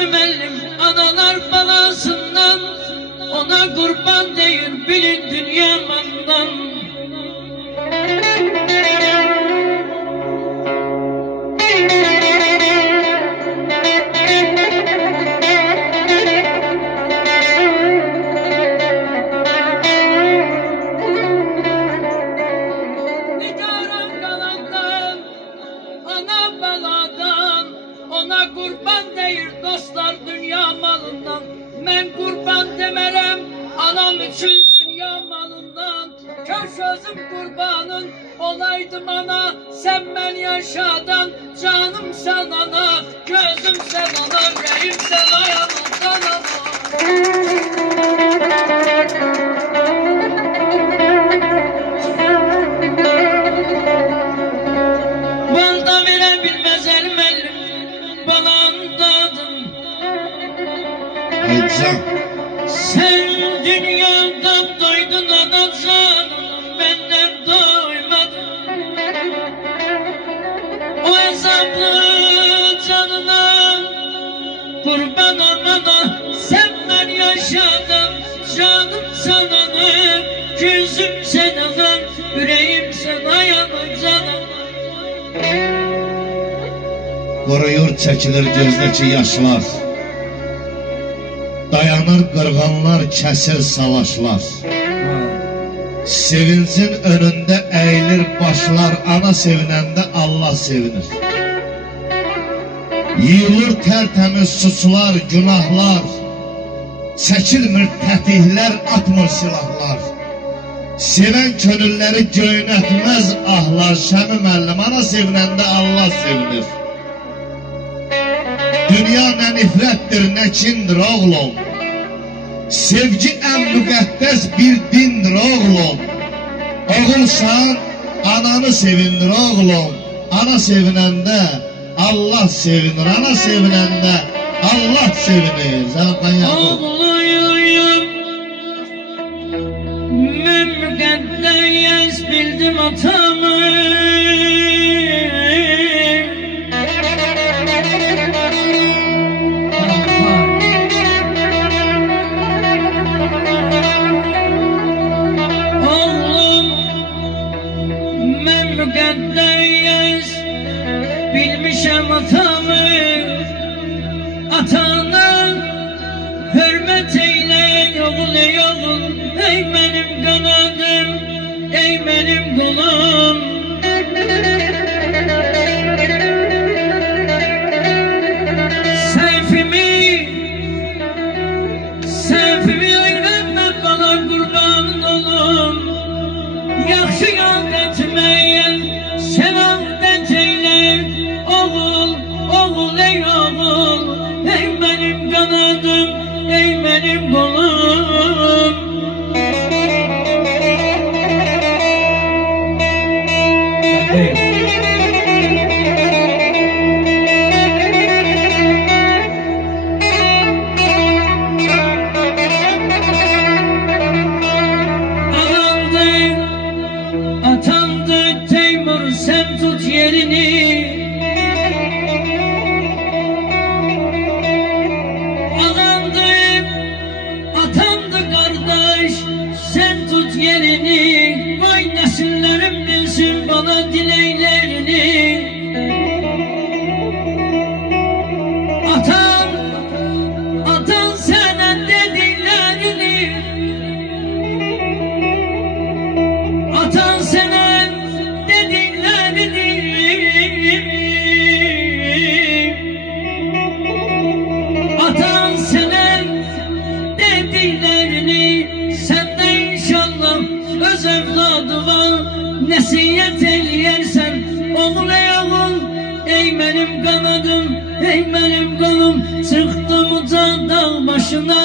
mümellim analar balasından, ona kurban değil bilin dünya malından. Nigaran kalandan, ana beladan, ona kurban değil dostlar dünya malından. Ben kurban demerem anam için dünya malından. Kaş özüm kurbanın olaydım ana, sen ben yaşadan. Canım sen ana, gözüm sen ana, yüreğim sen ayağımdan ana. Balda verebilmez elmelim, balandadım. Aycan. Sen dünyadan doydun ana canım, benden doymadın. O hesaplı canına kurban olmadan, sen ben yaşadım. Canım sananım, gözüm sen anan, yüreğim sen ayağım canım. Qoruyur çəkilir gözdəki yaşlar, dayanır qırğanlar, kəsir savaşlar. Sevincin önündə əyilir başlar, ana sevinəndə Allah sevinir. Yığılır tərtəmiz suçlar, günahlar, çəkilmir tətiklər, atmır silahlar. Sevən könülləri göynətməz ahlar. Şəmi müəllim, ana sevinəndə Allah sevinir. Dünya nə nifrətdir, nə kindir oğlum. Sevgi ən müqəddəs bir dindir oğlum. Oğulsan, ananı sevindir oğlum. Ana sevinəndə Allah sevinir. Ana sevinəndə Allah sevinir. Zəvqan Yaqub. Oğluyum, mən müqəddəs bildim atamı. Müqəddəs bilmişəm atamı, atana hörmət eyle oğul ey oğul, ey mənim qanadım, ey mənim qolum. Səhvimi öyrənmə bana qurban olum, yaxşı yad etməyin, selam deteyle oğul, oğul ey oğul, ey benim kanadım, ey benim kolum. Atandı Teymur, sen tut yerini. Atandı, atandı kardeş, sen tut yerini. Vay nesillerim bilsin bana dileklerini. Atan sana dediklerini. Atan senin dediklerini. Atan senin dediklerini. Sen de inşallah öz evladıma nesiyet eləyərsən. Oğul ey oğul, ey benim kanadım, ey benim kolum. Çıktım uca dağ başına.